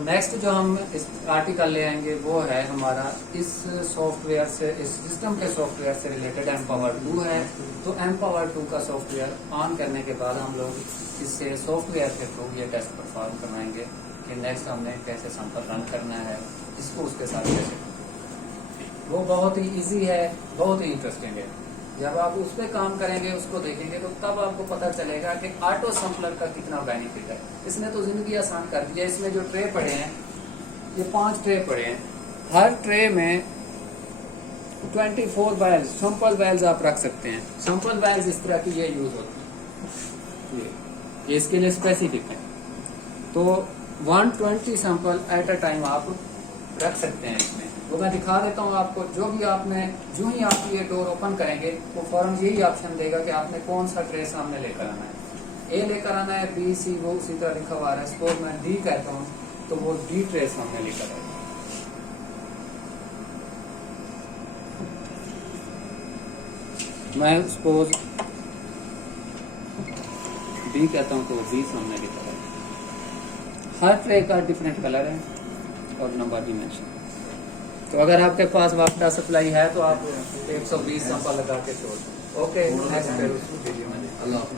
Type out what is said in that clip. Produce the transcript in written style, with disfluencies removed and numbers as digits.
Next जो हम इस आर्टिकल ले आएंगे वो है हमारा इस सॉफ्टवेयर से, इस सिस्टम के सॉफ्टवेयर से रिलेटेड एम्पावर 2 है। तो एम्पावर 2 का सॉफ्टवेयर ऑन करने के बाद हम लोग इससे सॉफ्टवेयर के थ्रू ये टेस्ट परफॉर्म करवाएंगे कि नेक्स्ट हमने कैसे सैंपल रन करना है, इसको उसके साथ कैसे। वो बहुत ही इजी है, बहुत ही इंटरेस्टिंग है। जब आप उस पर काम करेंगे, उसको देखेंगे, तो तब आपको पता चलेगा कि ऑटो सैंपलर का कितना बेनिफिट है। इसने तो जिंदगी आसान कर दी है। इसमें जो ट्रे पड़े हैं, ये 5 ट्रे पड़े हैं। हर ट्रे में 24 बैल्स, सैंपल बैल्स आप रख सकते हैं। सैंपल बैल्स इस तरह की ये यूज होती है, ये इसके लिए स्पेसिफिक है। तो 120 सैंपल एट अ टाइम आप रख सकते हैं इसमें। वो मैं दिखा देता हूँ आपको। जो भी आपने, जो ही आप ये डोर ओपन करेंगे, वो फौरन यही ऑप्शन देगा कि आपने कौन सा ट्रे सामने लेकर आना है। ए लेकर आना है, बी, सी, वो उसी तरह लिखा हुआ है। सपोज मैं डी कहता हूँ तो वो डी ट्रे सामने लेकर आएगा। मैं सपोज बी कहता हूँ तो बी सामने लेकर आएगा। हर ट्रे का डिफरेंट कलर है और नंबर भी मेंशन। तो अगर आपके पास वाटर सप्लाई है तो आप 120 सैंपल लगा के छोड़। ओके, नेक्स्ट वीडियो में।